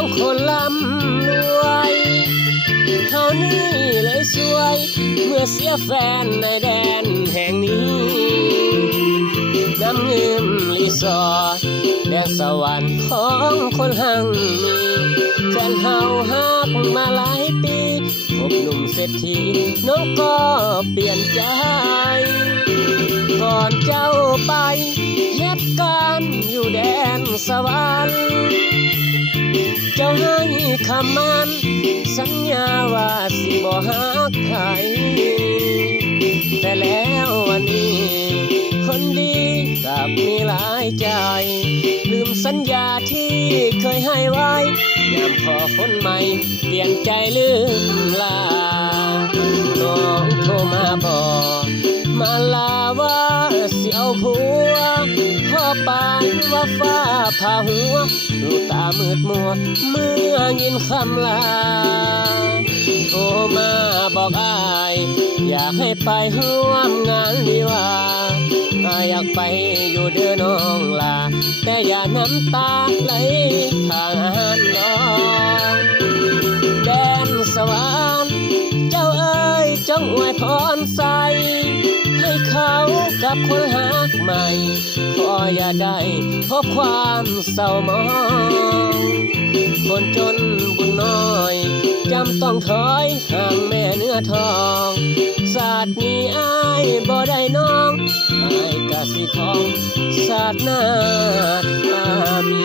ของคนร่ำรวยเท่านี้เลยสวยเมื่อเสียแฟนในแดนแห่งนี้น้ำเงินรีสอร์ทแดนสวรรค์ของคนหังมีแฟนเฮาฮักมาหลายปีพบหนุ่มเศรษฐีน้องก็เปลี่ยนใจก่อนเจ้าไปเหตุการณ์อยู่แดนสวรรค์เจ้าให้คำมันสัญญาว่าสิบ่ฮักใครแต่แล้ววันนี้คนดีกลับมีหลายใจลืมสัญญาที่เคยให้ไว้ยามพอคนใหม่เปลี่ยนใจลืมลาน้องโทรมาบอกมาลาว่าเสียวผัวพ่อปานว่าฟ้าผ่าหัวดูตามืดมัวเมื่อยินคำลาโทรมาบอกอายอยากให้ไปร่วมงานวิวาอยากไปอยู่เด้อน้องลาแต่อย่าน้ำตาไหลทางน้องแดนสวรรค์เจ้าเอ๋ยจงอวยพรใส่ให้เขากับคนหักใหม่ขออย่าได้พบความเศร้าหมองคนจนบุญน้อยจำต้องถอยห่างแม่เนื้อทองศาสตร์นี้อายบ่ได้น้องอายกะสิของศาสตร์หน้าอามี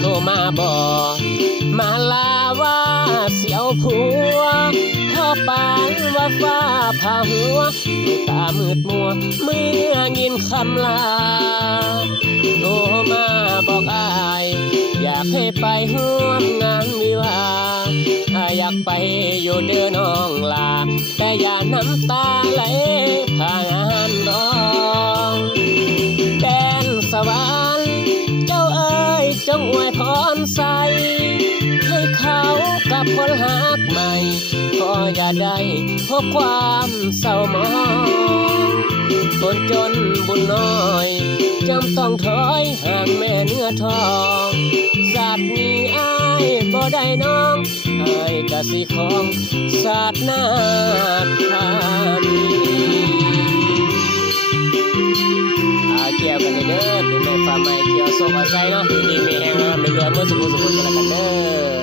โทรมาบอกมาลาว่าเสียวผัวพ่อปานว่าฟ้าผ่าหัวดูตามืดมัวเมื่อยินคำลาโทรมาบอกอายอยากให้ไปร่วมงานวิวาอยากไปอยู่เด้อน้องลาแต่อย่าน้ำตาไหลผ่านน้องแดนสวรรค์เจ้าเอ๋ยจงอวยพรใส่ให้เขากับคนหักใหม่ขออย่าได้พบความเศร้าหมองคนจนบุญน้อยจำต้องถอยห่างแม่เนื้อทองศาสตร์นี้อายบ่ได้น้องอายกะสิของศาสตร์หน้าทามีเกี่ยวกันเด้อเป็นแม่ฟ้าใหม่เกี่ยวส่งอาศัยเนาะดีๆมีแห่งงามในเรือเมื่อสุขกันแล้วกันเด้อ